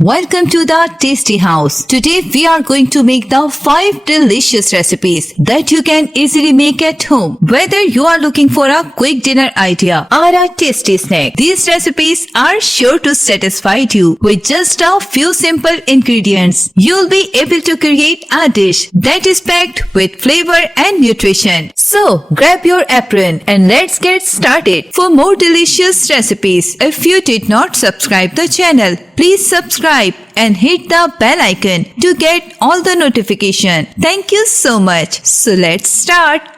Welcome to the Tasty House. Today we are going to make the 5 delicious recipes that you can easily make at home. Whether you are looking for a quick dinner idea or a tasty snack, these recipes are sure to satisfy you. With just a few simple ingredients, you'll be able to create a dish that is packed with flavor and nutrition. So grab your apron and let's get started. For more delicious recipes, if you did not subscribe the channel, please subscribe and hit the bell icon to get all the notification. Thank you so much. So let's start.